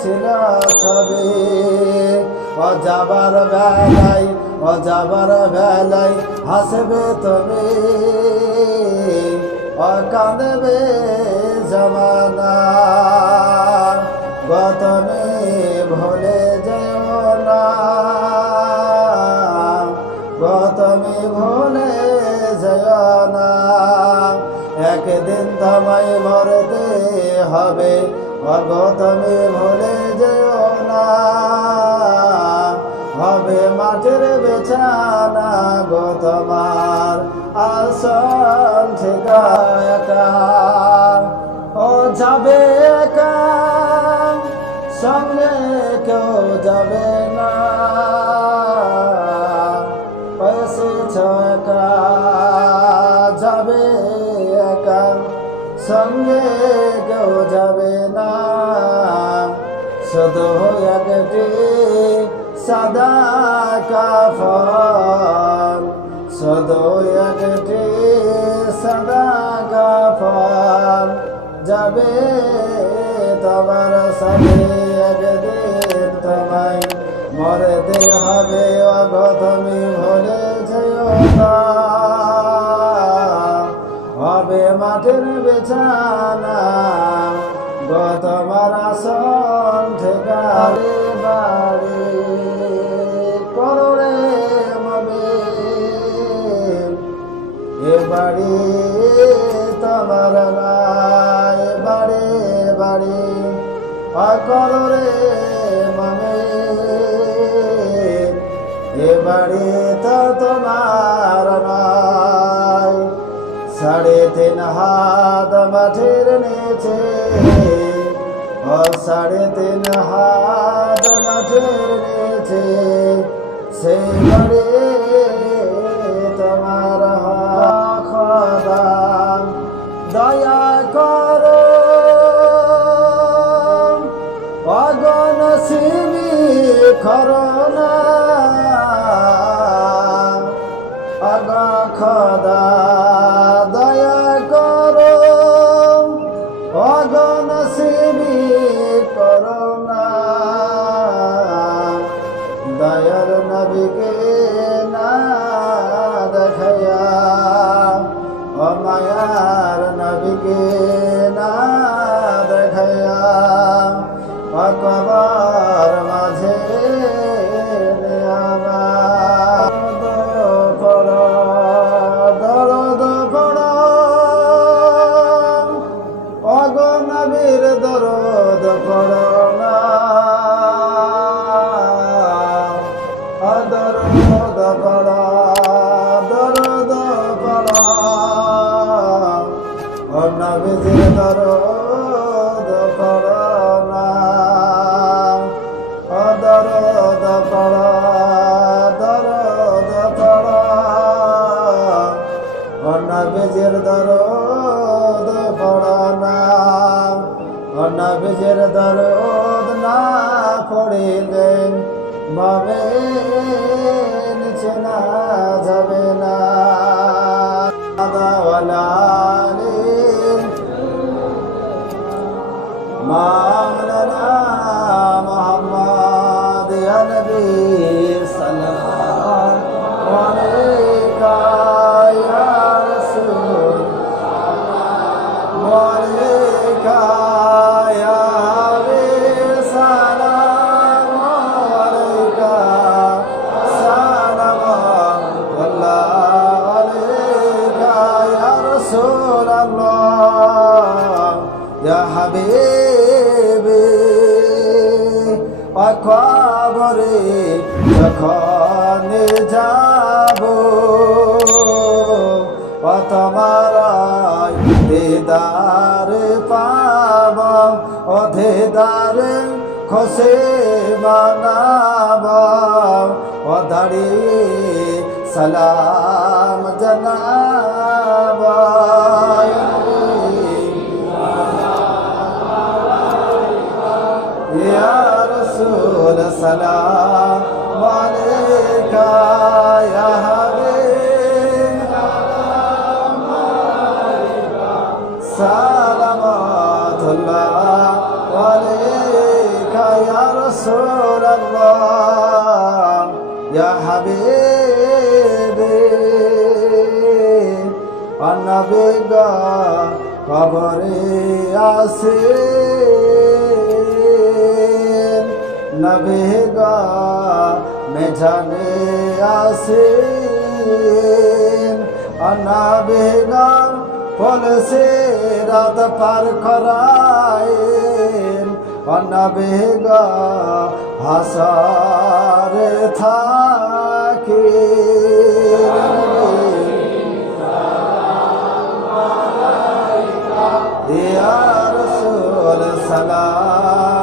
ছিল সবে যাবার বেলায় হাসবে তুমি কাঁদবে জমানা তুমি ভুলে যেও না তুমি ভুলে যেও না একদিন তোমায় মরতে হবে তুমি ভুলে যেও না হবে মাটির বিছানা গো তোমার আসল ঠিকানা ও যাবে একা সঙ্গে কেউ যাবে না এসেছ একা যাবে একা সঙ্গে কেউ যাবে না শুধু একটি সাদা কাফন শুধু একটি সাদা কাফন যাবে তোমার সাথে একদিন তোমায় মরতে হবে তুমি ভুলে যেও না হবে মাটির বিছানা গো তোমার আসল ঠিকানা বাড়ি করো রে মমি এ বাড়ি তোমার নাই বাড়ি বাড়ি করো রে মমি এ বাড়ি তো তোমার নাই 3.5 হাত মাটির নিচে 3.5 হাত মাটির নিচে সেই বাড়ি তোমার খোদা দয়া করো অগণসীমি করোনা অগ খোদা দয়া করো অগণসীমি করোনা দয়ার নবীকে না দেখায়া ও মায়ার নবীকে না দেখায়া কবর মাঝে দরদ পড়ো ওগো নবীর দরদ পড়ো না দরদ পড়ো দরদ পড়ো ও নবীর দরদ পড়ো না দরদ পড়ো দরদ পড়ো ও নবীর দরদ পড়ো না ও নবীর দরদ না পড়িলে মুমিন চেনা যাবে না মাওলানা মুহাম্মদ ইয়া নবী সাল্লাল্লাহু আলাইকা ইয়া রাসূল আলাইকা ইয়া হাবিব সালাম আলাইকা সালাম আল্লাহ আলাইকা ইয়া রাসূলুল্লাহ ইয়া হাবিবি কবরে যখন যাব তোমার দিদার পাব ও দিদার খুশি মানাব ও দাঁড়িয়ে সালাম জানাব ইয়া রাসূল সালাম আলাইকা ইয়া হাবিব সালামাতুল্লাহ আলাইকা يا رسول الله يا حبيبي النبي কবরে আসেন নবী গো মেঝানে আসেন নবী গো পলসে রাত পার করায়েন নবী গো হাসরে থাকে يا رسول سلام